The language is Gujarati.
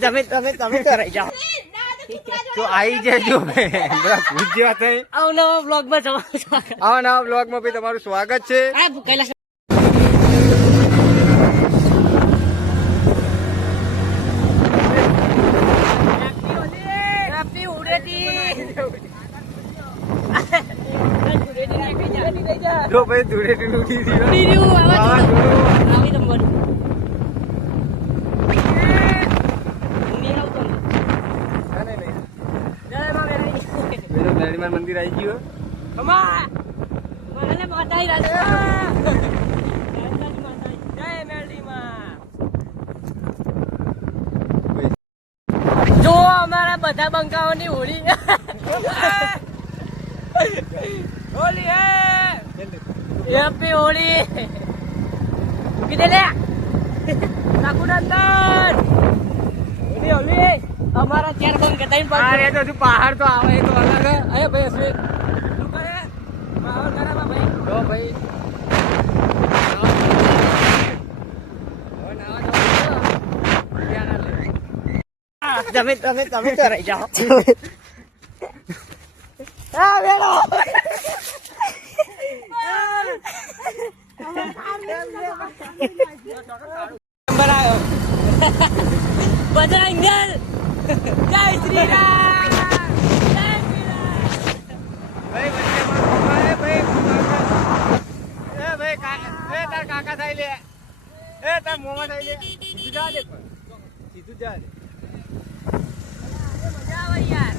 તમે તો રહી જાઓ તો આવી જજો બરા ભૂત જેવા થઈ નવા બ્લોગમાં તમારું સ્વાગત. આવા નવા બ્લોગમાં બી તમારું સ્વાગત છે. કૈલાસ જો ભાઈ ધૂળેટી ઉડી મંદિર આવી ગયું. જો અમારા બધા બંકાઓની હોળી હોળી હેપી હોળી કીધે લે નાખું અંદર હોળી હોળી અમારા ચાર બંક હતા અરે તો હજુ પહાડ તો આવે એ તો અલગ હે. અરે ભાઈ અશ્વિન શું કરે માહોલ ખરાબ ભાઈ જો ભાઈ તમે તો રહી જાઓ વેળો બજરંગ દળ જય શ્રી રામ જય શ્રી રામ. ભાઈ વચ્ચે મારો ભાઈ તાર કાકા થાય લે તાર મોમાં થાય લે સીધું જા દે પણ સીધું જા દે મજા આવે યાર.